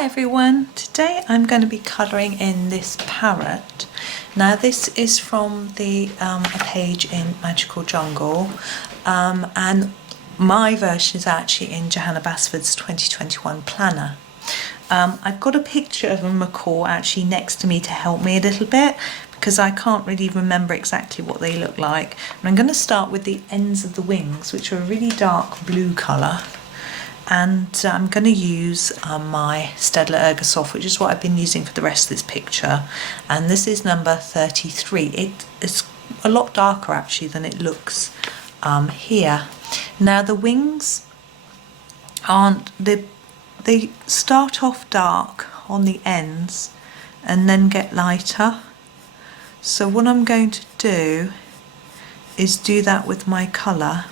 Hi everyone, today I'm going to be colouring in this parrot. Now this is from a page in Magical Jungle and my version is actually in Johanna Basford's 2021 planner. I've got a picture of a macaw actually next to me to help me a little bit because I can't really remember exactly what they look like. And I'm going to start with the ends of the wings, which are a really dark blue colour. And I'm going to use my Staedtler Ergosoft, which is what I've been using for the rest of this picture. And this is number 33. It's a lot darker actually than it looks here. Now the wings they start off dark on the ends and then get lighter. So what I'm going to do is do that with my colour.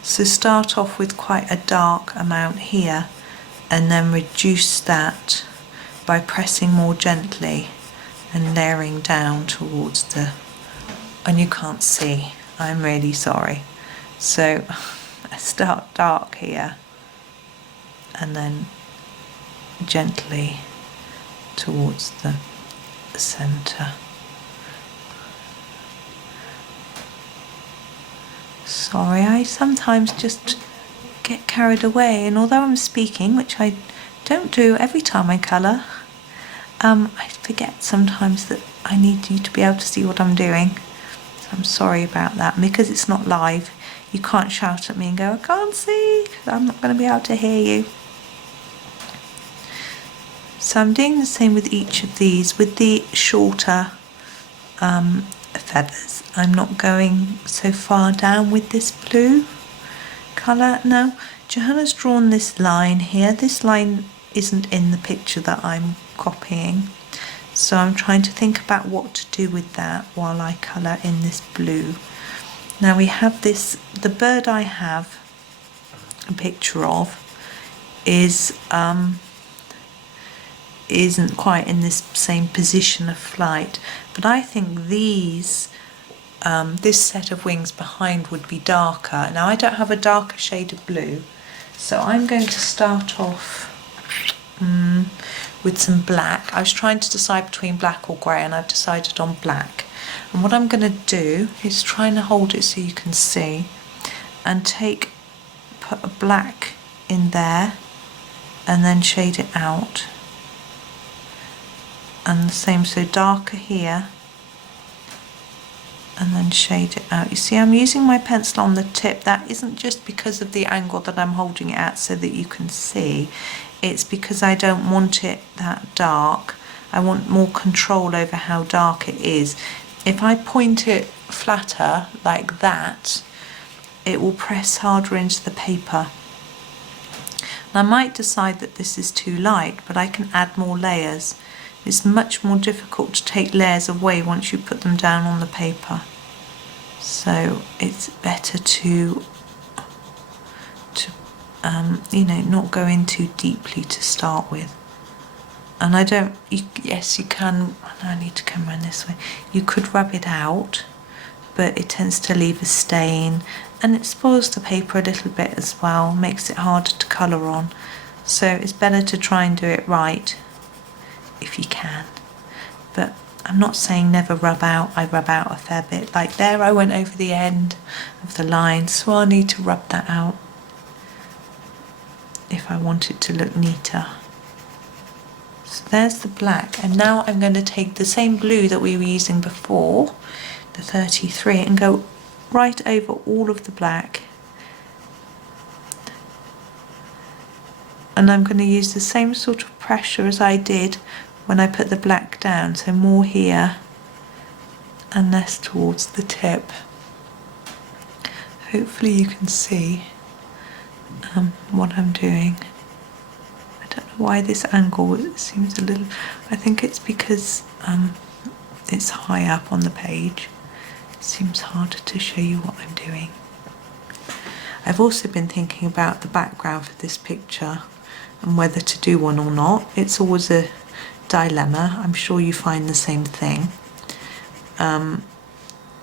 So start off with quite a dark amount here and then reduce that by pressing more gently and layering down towards and you can't see, I'm really sorry. So I start dark here and then gently towards the centre. Sorry, I sometimes just get carried away, and although I'm speaking, which I don't do every time I colour, I forget sometimes that I need you to be able to see what I'm doing. So I'm sorry about that. And because it's not live, you can't shout at me and go, I can't see, I'm not going to be able to hear you. So I'm doing the same with each of these. With the shorter feathers, I'm not going so far down with this blue colour. Now Johanna's drawn this line here. This line isn't in the picture that I'm copying, so I'm trying to think about what to do with that while I colour in this blue. Now we have this, the bird I have a picture of isn't quite in this same position of flight, but I think these this set of wings behind would be darker. Now I don't have a darker shade of blue, so I'm going to start off with some black. I was trying to decide between black or grey and I've decided on black. And what I'm going to do is try and hold it so you can see and put a black in there and then shade it out. And the same, so darker here and then shade it out. You see, I'm using my pencil on the tip. That isn't just because of the angle that I'm holding it at so that you can see. It's because I don't want it that dark. I want more control over how dark it is. If I point it flatter like that, it will press harder into the paper. And I might decide that this is too light, but I can add more layers. It's much more difficult to take layers away once you put them down on the paper. So it's better to not go in too deeply to start with. And yes, you can, I need to come around this way. You could rub it out, but it tends to leave a stain and it spoils the paper a little bit as well, makes it harder to colour on. So it's better to try and do it right if you can. But I'm not saying never rub out. I rub out a fair bit. Like there I went over the end of the line, so I'll need to rub that out if I want it to look neater. So there's the black, and now I'm going to take the same blue that we were using before, the 33, and go right over all of the black. And I'm going to use the same sort of pressure as I did when I put the black down, so more here and less towards the tip. Hopefully you can see what I'm doing. I don't know why this angle seems a little, I think it's because it's high up on the page. It seems harder to show you what I'm doing. I've also been thinking about the background for this picture and whether to do one or not. It's always a dilemma. I'm sure you find the same thing.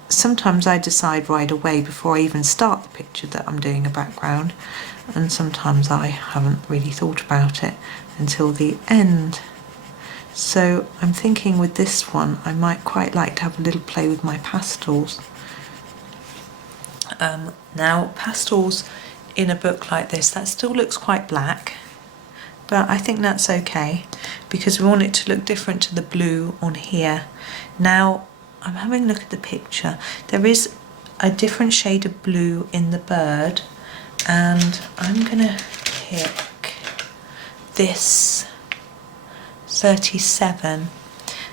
sometimes I decide right away before I even start the picture that I'm doing a background, and sometimes I haven't really thought about it until the end. So I'm thinking with this one I might quite like to have a little play with my pastels. Now pastels in a book like this, that still looks quite black, but I think that's okay because we want it to look different to the blue on here. Now I'm having a look at the picture. There is a different shade of blue in the bird, and I'm gonna pick this 37.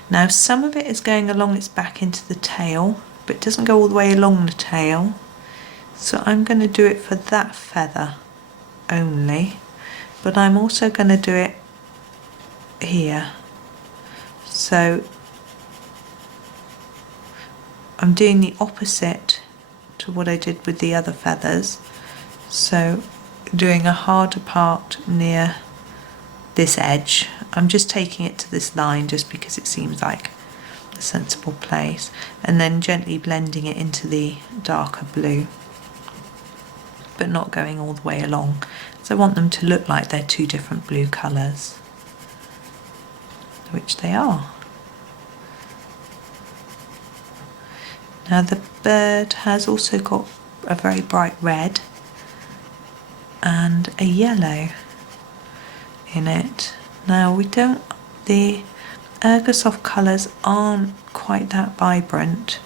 Now some of it is going along its back into the tail, but it doesn't go all the way along the tail. So I'm going to do it for that feather only, but I'm also going to do it here. So I'm doing the opposite to what I did with the other feathers. So doing a harder part near this edge. I'm just taking it to this line just because it seems like a sensible place, and then gently blending it into the darker blue, but not going all the way along. So I want them to look like they're two different blue colours, which they are. Now the bird has also got a very bright red and a yellow in it. Now the Ergosoft colours aren't quite that vibrant,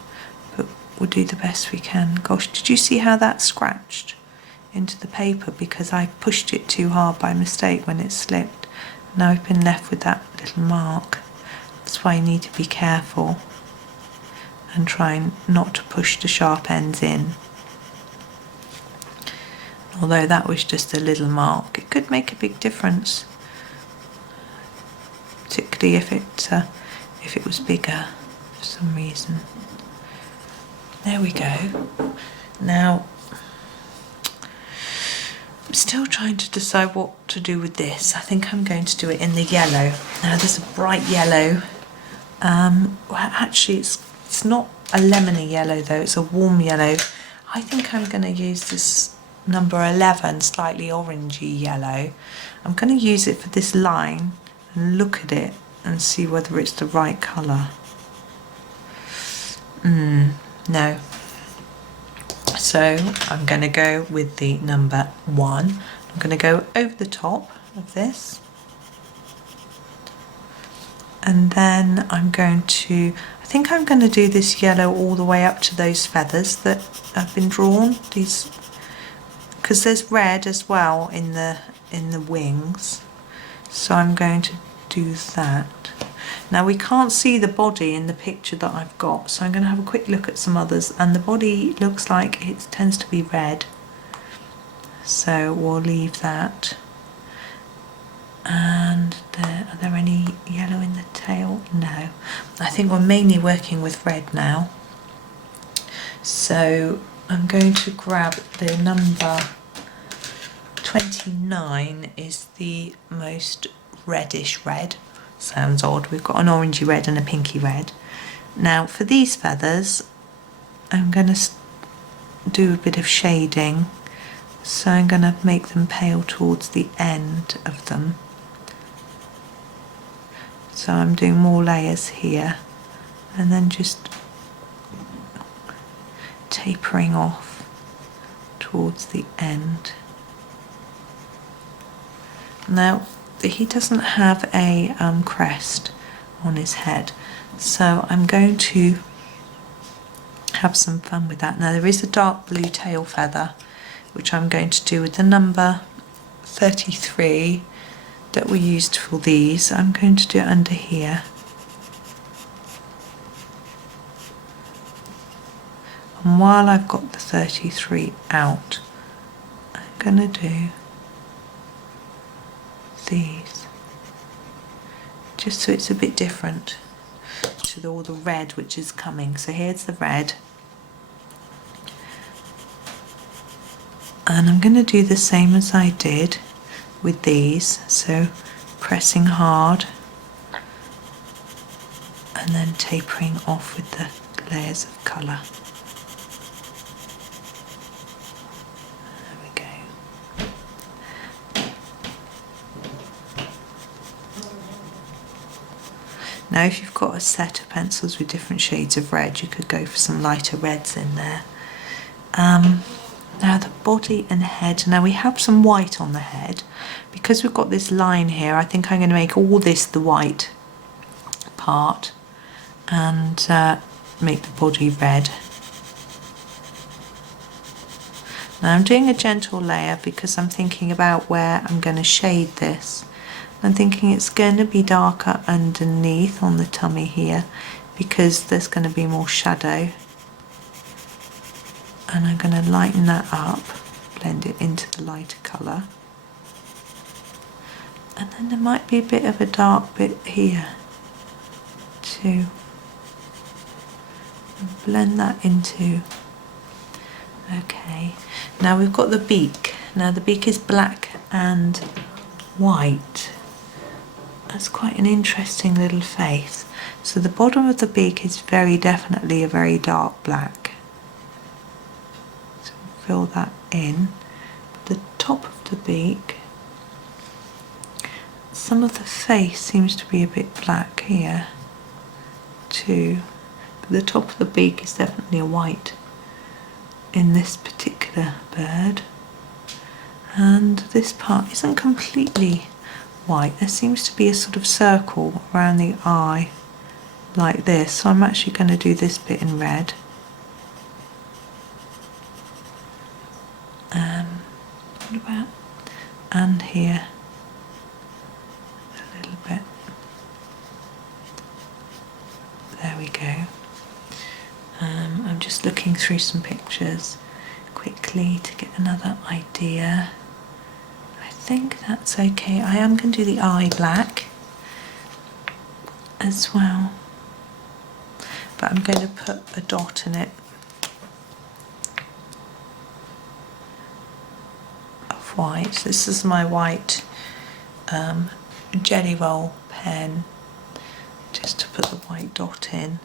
but we'll do the best we can. Gosh, did you see how that scratched into the paper because I pushed it too hard by mistake when it slipped? Now I've been left with that little mark. That's why you need to be careful and try not to push the sharp ends in. Although that was just a little mark, it could make a big difference, particularly if it was bigger for some reason. There we go. Now I'm still trying to decide what to do with this. I think I'm going to do it in the yellow. Now there's a bright yellow. Well, actually it's not a lemony yellow though, it's a warm yellow. I think I'm going to use this number 11, slightly orangey yellow. I'm going to use it for this line and look at it and see whether it's the right colour. No. So I'm going to go with the number 1. I'm going to go over the top of this, and then I'm going to, I think I'm going to do this yellow all the way up to those feathers that have been drawn, these, because there's red as well in the wings, so I'm going to do that. Now we can't see the body in the picture that I've got, so I'm going to have a quick look at some others, and the body looks like it tends to be red, so we'll leave that. And are there any yellow in the tail? No. I think we're mainly working with red now. So I'm going to grab the number 29 is the most reddish red. Sounds odd. We've got an orangey red and a pinky red. Now for these feathers I'm going to do a bit of shading, so I'm going to make them pale towards the end of them. So I'm doing more layers here and then just tapering off towards the end. Now he doesn't have a crest on his head, so I'm going to have some fun with that. Now there is a dark blue tail feather which I'm going to do with the number 33 that we used for these. I'm going to do it under here. And while I've got the 33 out, I'm going to do these, just so it's a bit different to all the red which is coming. So here's the red, and I'm going to do the same as I did with these, so pressing hard and then tapering off with the layers of colour. Now if you've got a set of pencils with different shades of red, you could go for some lighter reds in there. Now the body and head, now we have some white on the head. Because we've got this line here, I think I'm going to make all this the white part and make the body red. Now I'm doing a gentle layer because I'm thinking about where I'm going to shade this. I'm thinking it's going to be darker underneath on the tummy here because there's going to be more shadow. And I'm going to lighten that up, blend it into the lighter colour. And then there might be a bit of a dark bit here too. And blend that into. Okay, now we've got the beak. Now the beak is black and white. That's quite an interesting little face. So the bottom of the beak is very definitely a very dark black. So fill that in. The top of the beak, some of the face seems to be a bit black here too. But the top of the beak is definitely a white in this particular bird. And this part isn't completely white. There seems to be a sort of circle around the eye like this, so I'm actually going to do this bit in red. What about, and here a little bit. There we go. I'm just looking through some pictures quickly to get another idea. I think that's okay. I am going to do the eye black as well, but I'm going to put a dot in it of white. This is my white jelly roll pen, just to put the white dot in.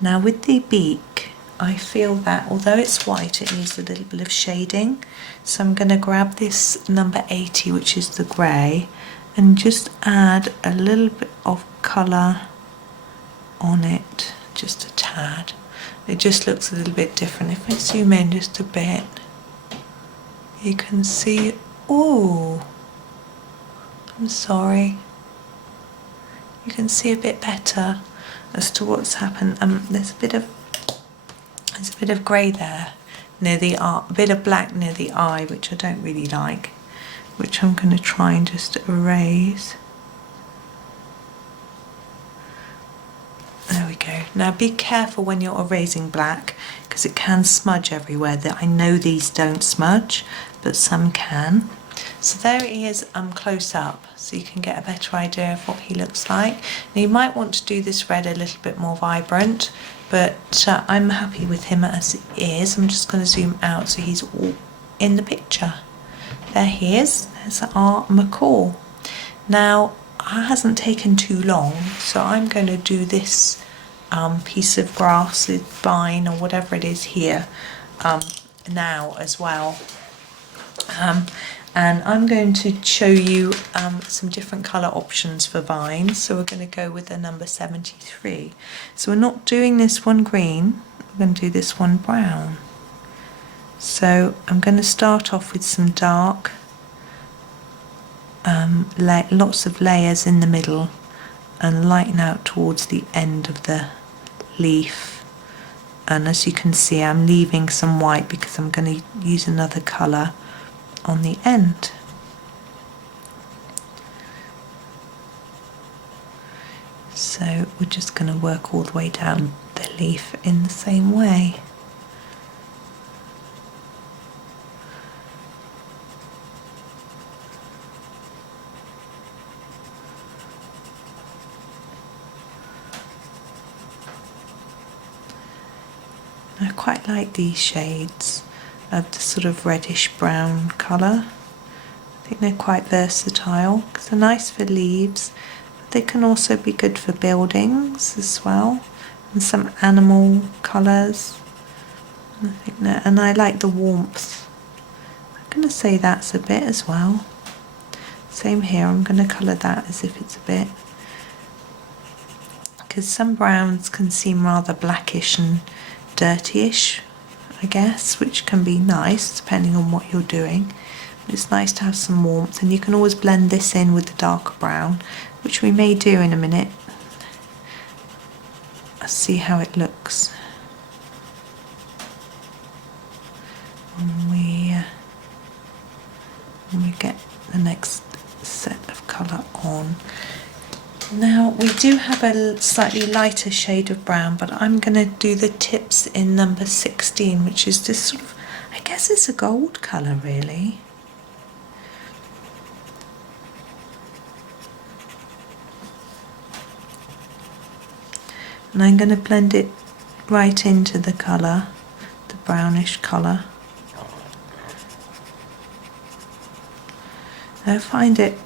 Now with the beak, I feel that although it's white, it needs a little bit of shading. So I'm going to grab this number 80, which is the grey, and just add a little bit of colour on it, just a tad. It just looks a little bit different. If I zoom in just a bit, you can see, oh, I'm sorry. You can see a bit better as to what's happened. There's a bit of grey there near the eye, a bit of black near the eye, which I don't really like, which I'm going to try and just erase. There we go. Now be careful when you're erasing black because it can smudge everywhere. I know these don't smudge, but some can. So there he is close up, so you can get a better idea of what he looks like. Now you might want to do this red a little bit more vibrant, but I'm happy with him as he is. I'm just going to zoom out so he's all in the picture. There he is. There's our macaw. Now it hasn't taken too long, so I'm going to do this piece of grass, vine or whatever it is here now as well. And I'm going to show you some different colour options for vines. So we're going to go with the number 73. So we're not doing this one green, we're going to do this one brown. So I'm going to start off with some dark, lots of layers in the middle, and lighten out towards the end of the leaf. And as you can see, I'm leaving some white because I'm going to use another colour on the end. So we're just going to work all the way down the leaf in the same way. I quite like these shades of the sort of reddish brown colour. I think they're quite versatile because they're nice for leaves, but they can also be good for buildings as well, and some animal colours. And I like the warmth. I'm going to say that's a bit as well. Same here, I'm going to colour that as if it's a bit, because some browns can seem rather blackish and dirtyish, I guess, which can be nice depending on what you're doing. But it's nice to have some warmth, and you can always blend this in with the darker brown, which we may do in a minute. Let's see how it looks when we get the next set of colour on. Now we do have a slightly lighter shade of brown, but I'm going to do the tips in number 16, which is this sort of, I guess it's a gold colour really. And I'm going to blend it right into the colour, the brownish colour. I find it,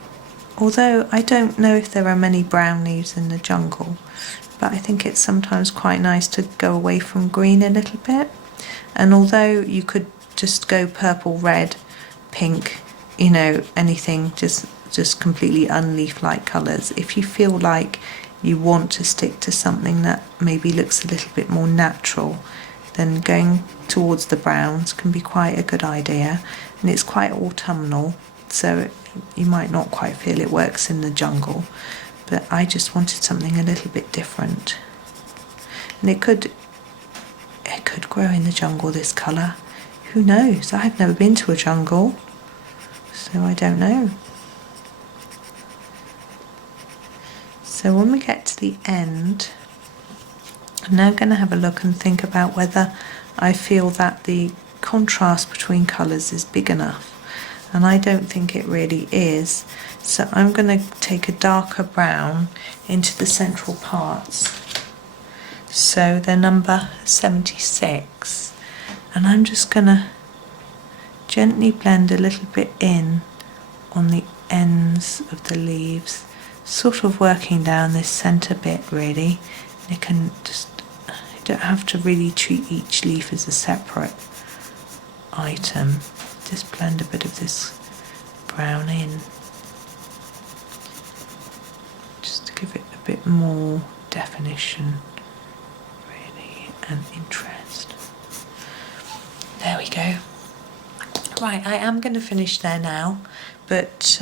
although I don't know if there are many brown leaves in the jungle, but I think it's sometimes quite nice to go away from green a little bit. And although you could just go purple, red, pink, you know, anything, just completely unleaf-like colours, if you feel like you want to stick to something that maybe looks a little bit more natural, then going towards the browns can be quite a good idea. And it's quite autumnal, so you might not quite feel it works in the jungle, but I just wanted something a little bit different. And it could grow in the jungle, this colour. Who knows? I've never been to a jungle, so I don't know. So when we get to the end, I'm now going to have a look and think about whether I feel that the contrast between colours is big enough. And I don't think it really is. So I'm going to take a darker brown into the central parts. So they're number 76. And I'm just going to gently blend a little bit in on the ends of the leaves, sort of working down this centre bit really. You can just, you don't have to really treat each leaf as a separate item. Just blend a bit of this brown in, just to give it a bit more definition really and interest. There we go. Right, I am going to finish there now, but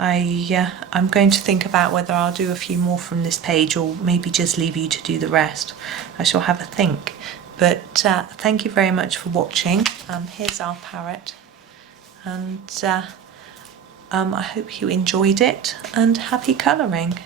I'm going to think about whether I'll do a few more from this page or maybe just leave you to do the rest. I shall have a think. But thank you very much for watching. Here's our parrot, and I hope you enjoyed it, and happy colouring.